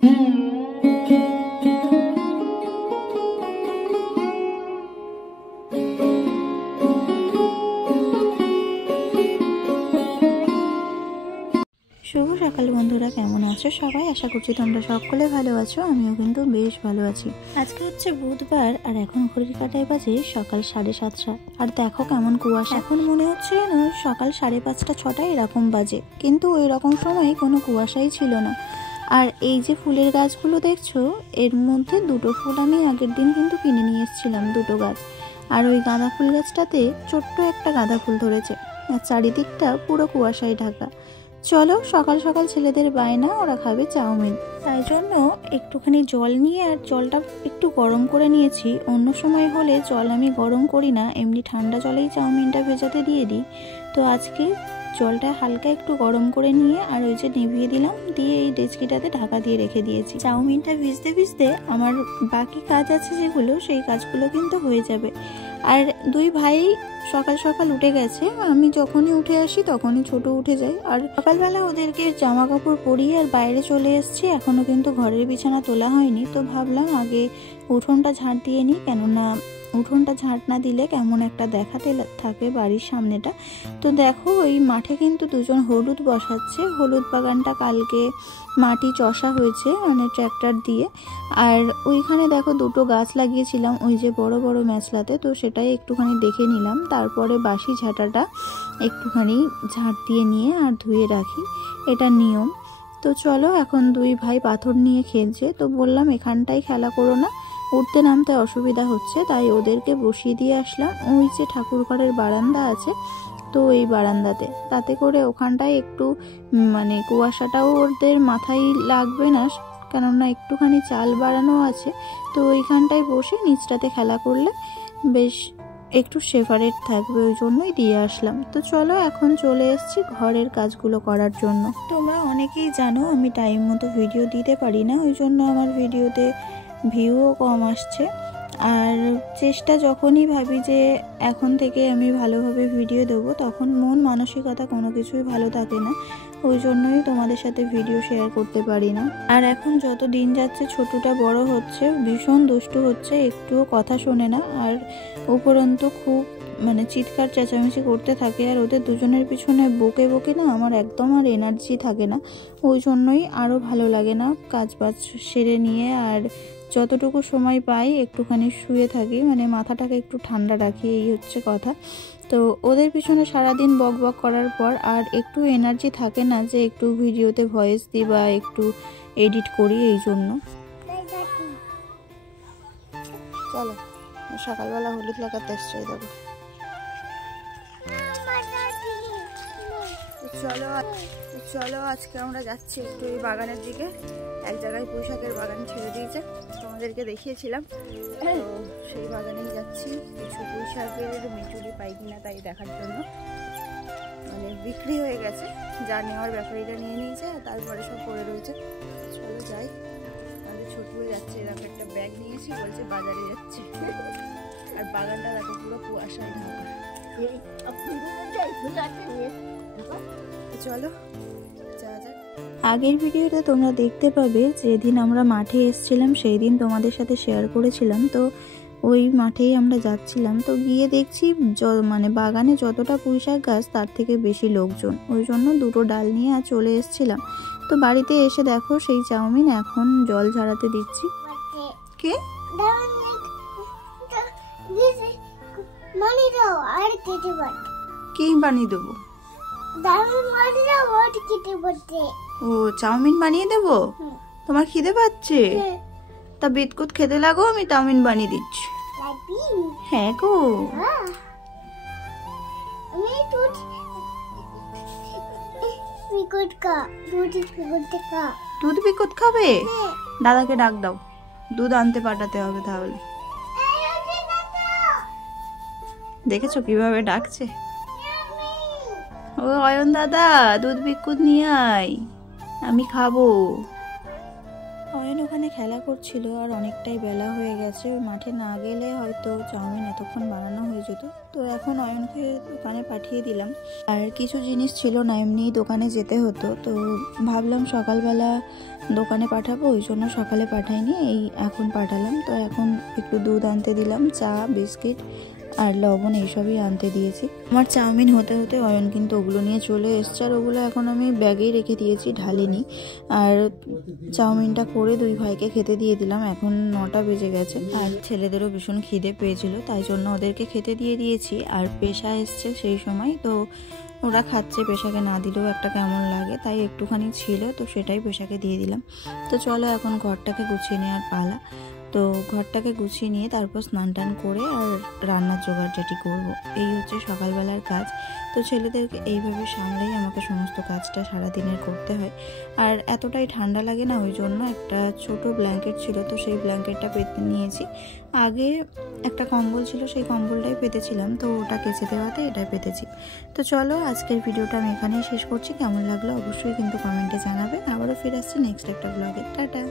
শুভ সকাল বন্ধুরা, কেমন আছো সবাই? আশা করছি তোমরা সকলে ভালো আছো। আমিও কিন্তু বেশ ভালো আছি। আজকে হচ্ছে বুধবার আর এখন ঘড়ির কাঁটায় বাজে সকাল 7:30। আর দেখো কেমন কুয়াশা। এখন মনে হচ্ছে যেন সকাল 5:30 6টা এরকম বাজে, কিন্তু ওই রকম সময় কোনো কুয়াশাই ছিল না। আর এই যে ফুলের গাছগুলো দেখছো, এর মধ্যে দুটো ফুল আমি আগের দিন কিন্তু কিনে নিয়ে এসেছিলাম, দুটো গাছ। আর ওই গাঁদা ফুল গাছটাতে ছোট্ট একটা গাঁদা ফুল ধরেছে, আর চারিদিকটা পুরো কুয়াশায় ঢাকা। চলো, সকাল সকাল ছেলেদের বায়না, ওরা খাবে চাউমিন। তাই জন্য একটুখানি জল নিয়ে আর জলটা একটু গরম করে নিয়েছি। অন্য সময় হলে জল আমি গরম করি না, এমনি ঠান্ডা জলেই চাউমিনটা ভেজাতে দিয়ে দিই। তো আজকে জলটা হালকা একটু গরম করে নিয়ে আর ওই যে নিভিয়ে দিলাম, দিয়ে এই ডেচকিটাতে ঢাকা দিয়ে রেখে দিয়েছি। চাউমিনটা ভিজতে ভিজতে আমার বাকি কাজ আছে যেগুলো, সেই কাজগুলো কিন্তু হয়ে যাবে। আর দুই ভাই সকাল সকাল উঠে গেছে। আমি যখনই উঠে আসি তখনই ছোট উঠে যায়। আর সকালবেলা ওদেরকে জামা কাপড় পরিয়ে আর বাইরে চলে এসেছি। এখনো কিন্তু ঘরের বিছানা তোলা হয়নি, তো ভাবলাম আগে উঠোনটা ঝাড় দিয়ে নিই, কেননা উঠোনটা ঝাড় না দিলে কেমন একটা দেখাতে থাকে বাড়ির সামনেটা। তো দেখো, ওই মাঠে কিন্তু দুজন হলুদ বসাচ্ছে। হলুদ বাগানটা কালকে মাটি চষা হয়েছে, মানে ট্র্যাক্টর দিয়ে। আর ওইখানে দেখো দুটো গাছ লাগিয়েছিলাম ওই যে বড় বড় মেছলাতে, তো সেটাই একটুখানি দেখে নিলাম। তারপরে বাসি ঝাঁটাটা একটুখানি ঝাঁট দিয়ে নিয়ে আর ধুয়ে রাখি, এটা নিয়ম। তো চলো, এখন দুই ভাই পাথর নিয়ে খেলছে। তো বললাম এখানটাই খেলা করো না, উঠতে নামতে অসুবিধা হচ্ছে, তাই ওদেরকে বসিয়ে দিয়ে আসলাম ওই যে ঠাকুর ঘরের বারান্দা আছে, তো এই বারান্দাতে। তাতে করে ওখানটায় একটু মানে কুয়াশাটাও ওদের মাথায় লাগবে না, কেননা একটুখানি চাল বাড়ানো আছে। তো ওইখানটায় বসে নিচটাতে খেলা করলে বেশ একটু সেপারেট থাকবে, ওই জন্যই দিয়ে আসলাম। তো চলো, এখন চলে এসেছি ঘরের কাজগুলো করার জন্য। তোমরা অনেকেই জানো আমি টাইম মতো ভিডিও দিতে পারি না, ওই জন্য আমার ভিডিওতে ভিউও কম আসছে। আর চেষ্টা যখনই ভাবি যে এখন থেকে আমি ভালোভাবে ভিডিও দেবো, তখন মন মানসিকতা কোনো কিছুই ভালো থাকে না, ওই জন্যই তোমাদের সাথে ভিডিও শেয়ার করতে পারি না। আর এখন যত দিন যাচ্ছে ছোটটা বড় হচ্ছে, ভীষণ দুষ্টু হচ্ছে, একটুও কথা শোনে না। আর উপরন্তু খুব মানে চিৎকার চেঁচামেচি করতে থাকে। আর ওদের দুজনের পিছনে বকে বকে না আমার একদম আর এনার্জি থাকে না, ওই জন্যই আরও ভালো লাগে না। কাজ বাজ সেরে নিয়ে আর যতটুকু সময় পাই একটুখানি শুয়ে থাকি, মানে মাথাটাকে একটু ঠান্ডা রাখি, এই হচ্ছে কথা। তো ওদের পিছনে সারাদিন বক বক করার পর আর একটু এনার্জি থাকে না যে একটু ভিডিওতে ভয়েস দিই বা একটু এডিট করি, এই জন্য। চলো, সকালবেলা হলুদ লাগাতে এসছে, দেখো। চলো আজকে আমরা যাচ্ছি একটু এই বাগানের দিকে। এক জায়গায় পুঁইশাকের বাগান ছেড়ে দিয়েছে, তোমাদেরকে দেখিয়েছিলাম, তো সেই বাগানেই যাচ্ছি। কিছু পুঁইশাকের মিটুলি পাই কিনা তাই দেখার জন্য। মানে বিক্রি হয়ে গেছে, যা নেওয়ার ব্যাপারীরা নিয়ে নিয়েছে, তারপরে সব পড়ে রয়েছে। চলো যাই। আমাদের ছোট যাচ্ছে, এরকম একটা ব্যাগ নিয়েছি, বলছে বাজারে যাচ্ছি। আর বাগানটা দেখো পুরো কুয়াশায় ঢাকা। চলো যা যাক। আগের ভিডিওতে তোমরা দেখতে পাবে যেদিন আমরা মাঠে এসেছিলাম, সেই দিন তোমাদের সাথে শেয়ার করেছিলাম। তো ওই মাঠেই আমরা যাচ্ছিলাম, তো গিয়ে দেখছি মানে বাগানে যতটা পুঁইশাক গাছ তার থেকে বেশি লোকজন, ওই জন্য দুটো ডাল নিয়ে আর চলে এসেছিলাম। তো বাড়িতে এসে দেখো সেই চাউমিন এখন জল ঝরাতে দিচ্ছি। কে কি বানিয়ে দেবো? ও চাউমিন বানিয়ে দেবো? তোমার খিদে পাচ্ছে? তা বিস্কুট খেতে লাগো, আমি চাউমিন বানিয়ে দিচ্ছি। হ্যাঁ গো, দুধ বিস্কুট খাবে? দাদাকে ডাক দাও, দুধ আনতে পাঠাতে হবে তাহলে। দেখেছো কিভাবে ডাকছে? ও অয়ন দাদা, দুধ বিস্কুট নিয়ে আয়, আমি খাবো। অয়ন ওখানে খেলা করছিল আর অনেকটাই বেলা হয়ে গেছে, মাঠে না গেলে হয়তো চাউমিন এতক্ষণ বানানো হয়ে যেত। তো এখন অয়নকে দোকানে পাঠিয়ে দিলাম। আর কিছু জিনিস ছিল না, এমনি দোকানে যেতে হতো, তো ভাবলাম সকালবেলা দোকানে পাঠাবো, ওই জন্য সকালে পাঠাইনি, এই এখন পাঠালাম। তো এখন একটু দুধ আনতে দিলাম, চা, বিস্কিট আর লবণ এইসবই আনতে দিয়েছি। আমার চাউমিন হতে হতে অয়ন কিন্তু ওগুলো নিয়ে চলে এসছে, আর ওগুলো এখন আমি ব্যাগেই রেখে দিয়েছি, ঢালিনি। আর চাউমিনটা করে দুই ভাইকে খেতে দিয়ে দিলাম। এখন 9টা বেজে গেছে আর ছেলেদেরও ভীষণ খিদে পেয়েছিল, তাই জন্য ওদেরকে খেতে দিয়ে দিয়েছি। আর পেশা এসছে সেই সময়, তো ওরা খাচ্ছে, পেশাকে না দিলেও একটা কেমন লাগে, তাই একটুখানি ছিল, তো সেটাই পেশাকে দিয়ে দিলাম। তো চলো এখন ঘরটাকে গুছিয়ে নেওয়ার পালা। তো ঘরটাকে গুছিয়ে নিয়ে তারপর স্নান টান করে আর রান্নার জোগাড়জাটি করব, এই হচ্ছে সকালবেলার কাজ। তো ছেলেদেরকে এইভাবে সামলেই আমাকে সমস্ত কাজটা সারাদিনের করতে হয়। আর এতটাই ঠান্ডা লাগে না, ওই জন্য একটা ছোট ব্ল্যাঙ্কেট ছিল, তো সেই ব্ল্যাঙ্কেটটা পেতে নিয়েছি। আগে একটা কম্বল ছিল, সেই কম্বলটাই পেতেছিলাম, তো ওটা কেচে দেওয়াতে এটাই পেতেছি। তো চলো আজকের ভিডিওটা আমি এখানেই শেষ করছি। কেমন লাগলো অবশ্যই কিন্তু কমেন্টে জানাবে। আবারও ফিরে আসছি নেক্সট একটা ব্লগে। টাটা।